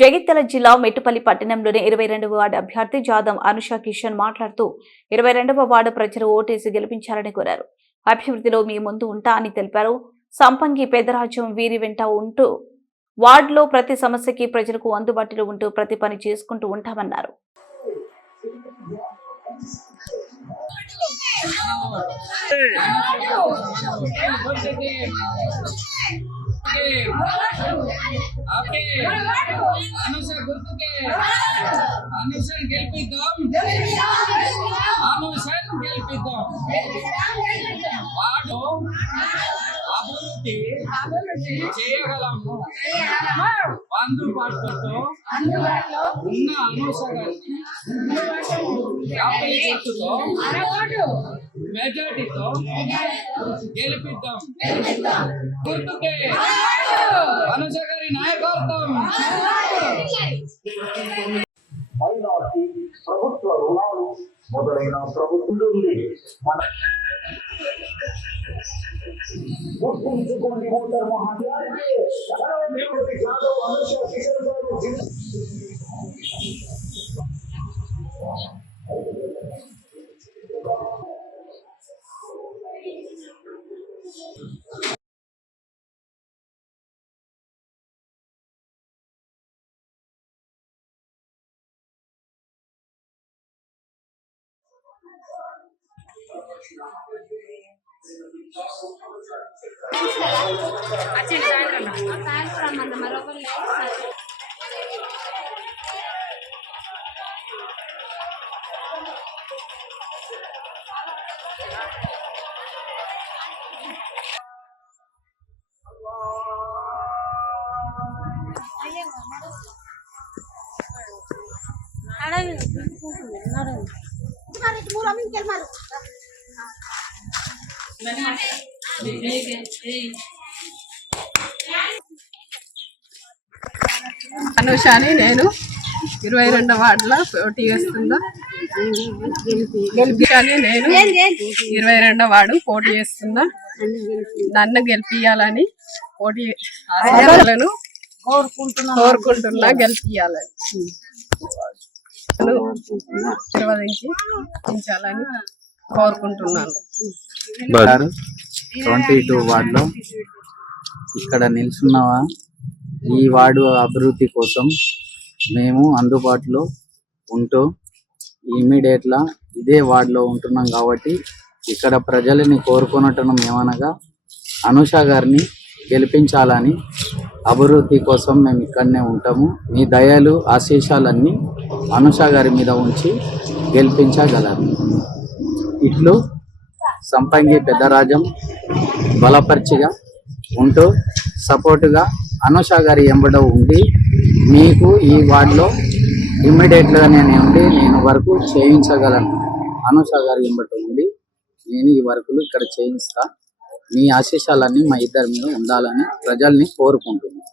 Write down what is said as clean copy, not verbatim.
జగిత్యాల జిల్లా మెట్టుపల్లి పట్టణంలోని 22వ వార్డు అభ్యర్థి జాదం అనుష కిషన్ మాట్లాడుతూ 22వ వార్డు ప్రజలు ఓటేసి గెలిపించాలని కోరారు. అభివృద్ధిలో మీ ముందు ఉంటా అని తెలిపారు. సంపంగి పెద్దరాజ్యం వీరి వెంట ఉంటూ వార్డులో ప్రతి సమస్యకి ప్రజలకు అందుబాటులో ఉంటూ ప్రతి పని చేసుకుంటూ ఉంటామన్నారు. అభివృద్ధి చేయగలము. అందుబాటులో ఉన్న అనూష గారిని 50 గుర్తుతో మెజార్టీతో గెలిపిద్దాం. గుర్తుకే అనూష గారి నాయకత్వం. ప్రభుత్వ రుణాలు మొదలైన ప్రభుత్వం ఉంది. గుర్తుంచుకోండి ఓటర్ మహాత్యాన్ని అనుష కిషన్ గారు అనుషాని నేను 22వ వార్డులో పోటీ చేస్తున్నా. గెలిపించాలని నేను 22వ వార్డు పోటీ చేస్తున్నా. నన్ను గెలిపియాలని పోటీ ఆశయాలను కోరుకుంటున్నా. గెలిపియాలని నిర్వహించాలని కోరుకుంటున్నాను. 22 వార్డులో ఇక్కడ నిల్చున్నావా? ఈ వార్డు అభివృద్ధి కోసం మేము అందుబాటులో ఉంటూ ఇమీడియట్లా ఇదే వార్డులో ఉంటున్నాం కాబట్టి ఇక్కడ ప్రజలని కోరుకునటం ఏమనగా అనుష గారిని గెలిపించాలని, అభివృద్ధి కోసం మేము ఇక్కడనే ఉంటాము. మీ దయలు ఆశీస్సాలన్నీ అనుష గారి మీద ఉంచి గెలిపించగలరు. ఇట్లు సంపంగి పెద్దరాజం బలపరిచిగా ఉంటూ సపోర్టుగా అనుష గారి ఎంబడ ఉండి మీకు ఈ వార్డులో ఇమ్మీడియట్గా నేను వరకు చేయించగలను. అనుష గారి ఎంబట ఉండి నేను ఈ వర్కులు ఇక్కడ చేయిస్తా. మీ ఆశీస్సాలన్నీ మా ఇద్దరి మీద ఉండాలని ప్రజల్ని కోరుకుంటున్నాను.